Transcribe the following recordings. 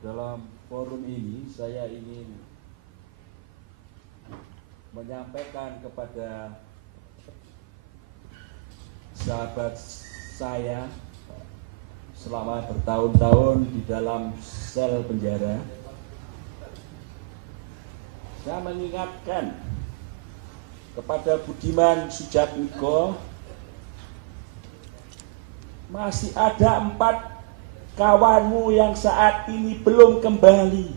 Dalam forum ini saya ingin menyampaikan kepada sahabat saya selama bertahun-tahun di dalam sel penjara. Saya mengingatkan kepada Budiman Sujatmiko, masih ada 4 kawanmu yang saat ini belum kembali.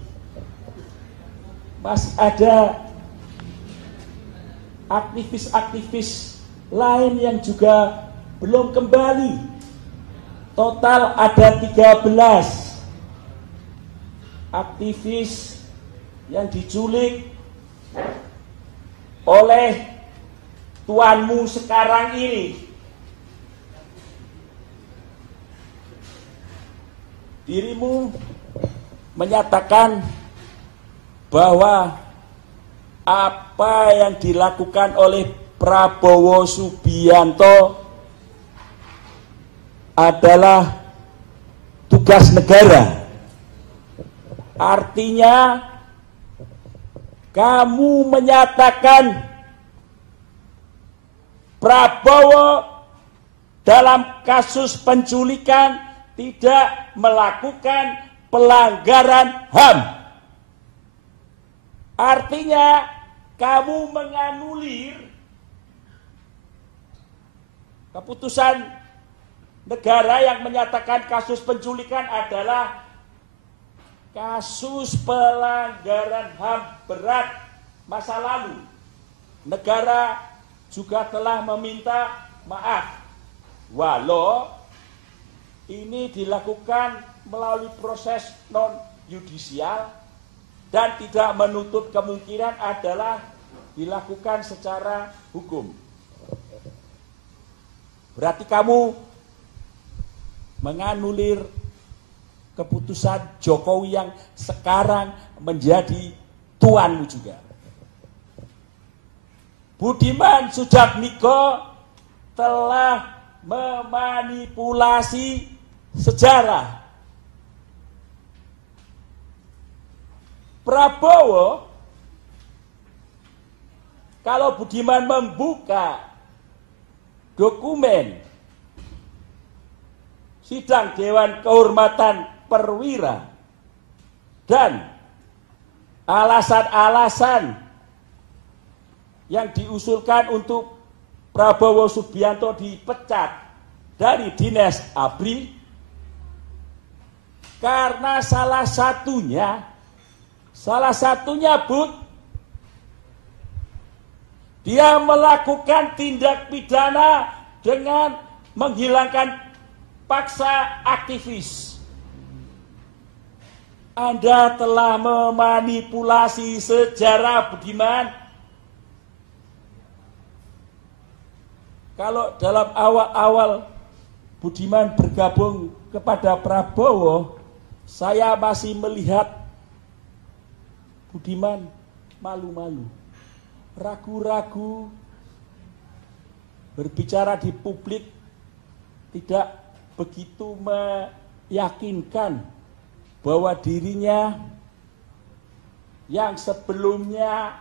Masih ada aktivis-aktivis lain yang juga belum kembali. Total ada 13 aktivis yang diculik oleh tuanmu sekarang ini. Dirimu menyatakan bahwa apa yang dilakukan oleh Prabowo Subianto adalah tugas negara. Artinya kamu menyatakan Prabowo dalam kasus penculikan tidak melakukan pelanggaran HAM. Artinya kamu menganulir keputusan negara yang menyatakan kasus penculikan adalah kasus pelanggaran HAM berat masa lalu. Negara juga telah meminta maaf, walau ini dilakukan melalui proses non-yudisial dan tidak menutup kemungkinan adalah dilakukan secara hukum. Berarti kamu menganulir keputusan Jokowi yang sekarang menjadi tuanmu juga. Budiman Sujatmiko telah memanipulasi sejarah. Prabowo, kalau Budiman membuka dokumen sidang Dewan Kehormatan Perwira dan alasan-alasan yang diusulkan untuk Prabowo Subianto dipecat dari Dinas ABRI karena salah satunya Bud, dia melakukan tindak pidana dengan menghilangkan paksa aktivis. Anda telah memanipulasi sejarah, Budiman. Kalau dalam awal-awal Budiman bergabung kepada Prabowo, saya masih melihat Budiman malu-malu, ragu-ragu, berbicara di publik tidak begitu meyakinkan bahwa dirinya yang sebelumnya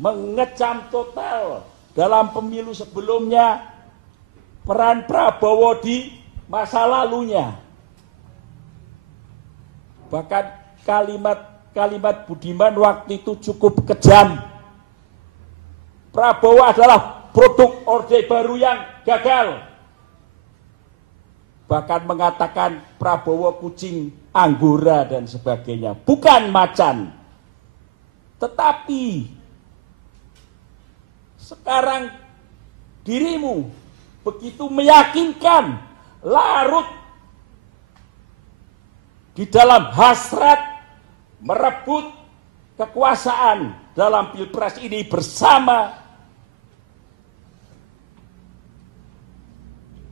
mengecam total dalam pemilu sebelumnya peran Prabowo di masa lalunya. Bahkan kalimat Budiman waktu itu cukup kejam. Prabowo adalah produk Orde Baru yang gagal. Bahkan mengatakan Prabowo kucing anggora dan sebagainya. Bukan macan. Tetapi sekarang dirimu begitu meyakinkan, larut di dalam hasrat merebut kekuasaan dalam Pilpres ini bersama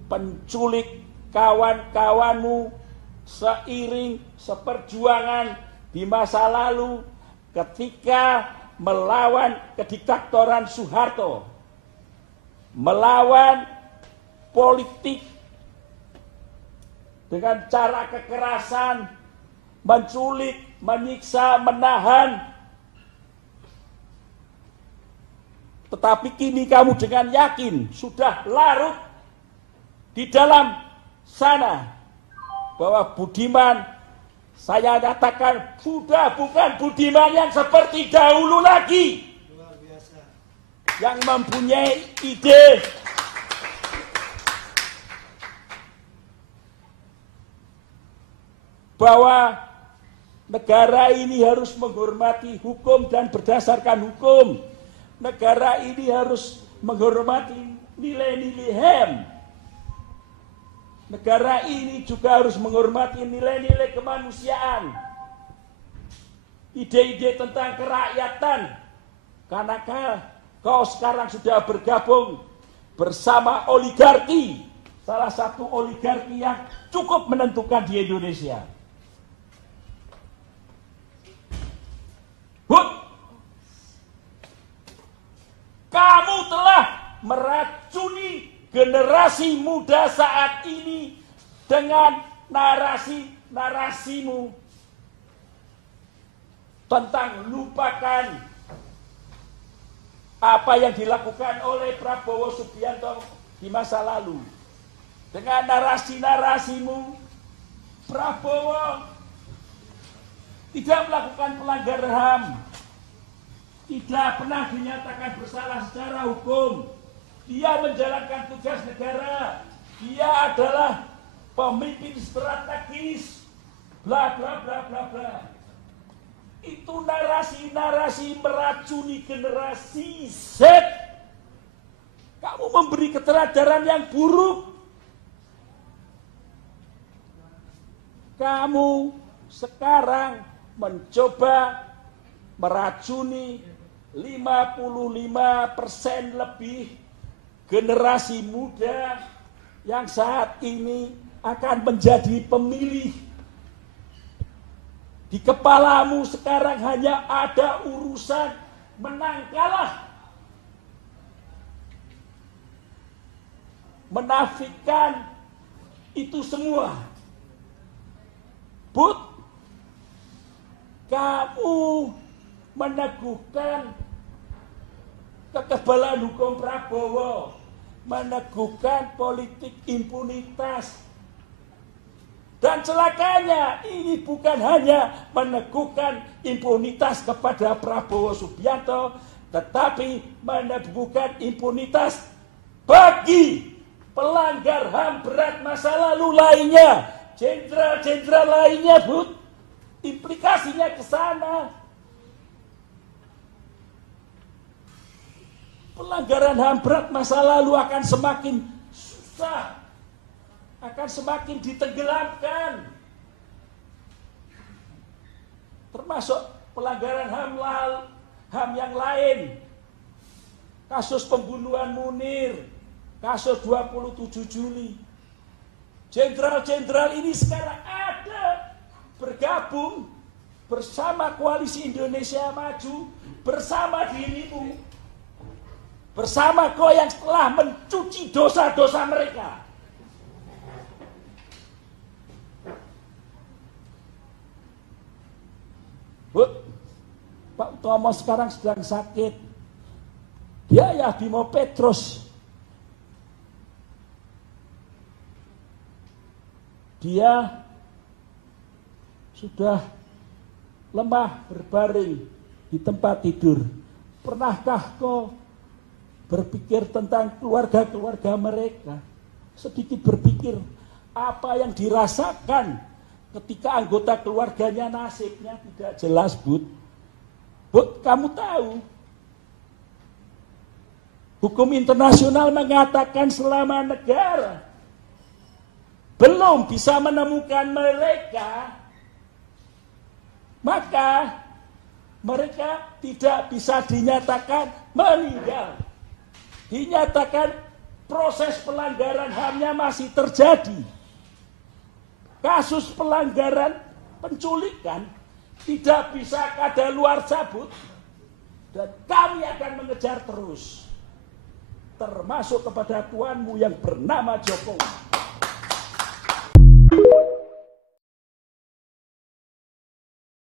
penculik kawan-kawanmu seiring seperjuangan di masa lalu ketika melawan kediktatoran Soeharto, melawan politik dengan cara kekerasan menculik, menyiksa, menahan. Tetapi kini kamu dengan yakin sudah larut di dalam sana bahwa Budiman, saya katakan sudah bukan Budiman yang seperti dahulu lagi. Luar biasa. Yang mempunyai ide bahwa negara ini harus menghormati hukum dan berdasarkan hukum. Negara ini harus menghormati nilai-nilai HAM. Negara ini juga harus menghormati nilai-nilai kemanusiaan. Ide-ide tentang kerakyatan. Karena kau sekarang sudah bergabung bersama oligarki. Salah satu oligarki yang cukup menentukan di Indonesia. Kamu telah meracuni generasi muda saat ini dengan narasi-narasimu tentang lupakan apa yang dilakukan oleh Prabowo Subianto di masa lalu. Dengan narasi-narasimu, Prabowo tidak melakukan pelanggaran HAM, tidak pernah dinyatakan bersalah secara hukum. Dia menjalankan tugas negara. Dia adalah pemimpin strategis. Bla bla bla bla bla. Itu narasi-narasi meracuni generasi Z. Kamu memberi keteladanan yang buruk. Kamu sekarang mencoba meracuni 55% lebih generasi muda yang saat ini akan menjadi pemilih. Di kepalamu sekarang hanya ada urusan menang kalah. Menafikan itu semua. But, kamu meneguhkan kekebalan hukum Prabowo, meneguhkan politik impunitas. Dan celakanya ini bukan hanya meneguhkan impunitas kepada Prabowo Subianto, tetapi meneguhkan impunitas bagi pelanggar HAM berat masa lalu lainnya, jenderal-jenderal lainnya, Bud. Implikasinya ke sana. Pelanggaran HAM berat masa lalu akan semakin susah, akan semakin ditenggelamkan. Termasuk pelanggaran HAM yang lain. Kasus pembunuhan Munir, kasus 27 Juli. Jenderal-jenderal ini sekarang ada bergabung bersama Koalisi Indonesia Maju, bersama dirimu, bersama kau yang telah mencuci dosa-dosa mereka. Pak Utomo sekarang sedang sakit. Dia ya Bimo Petrus. Dia sudah lemah berbaring di tempat tidur. Pernahkah kau berpikir tentang keluarga-keluarga mereka? Sedikit berpikir apa yang dirasakan ketika anggota keluarganya nasibnya tidak jelas, Bud. Bud, kamu tahu, hukum internasional mengatakan selama negara belum bisa menemukan mereka, maka mereka tidak bisa dinyatakan meninggal. Dinyatakan proses pelanggaran HAM-nya masih terjadi. Kasus pelanggaran penculikan tidak bisa kadaluarsa, Bud. Dan kami akan mengejar terus. Termasuk kepada tuanmu yang bernama Jokowi.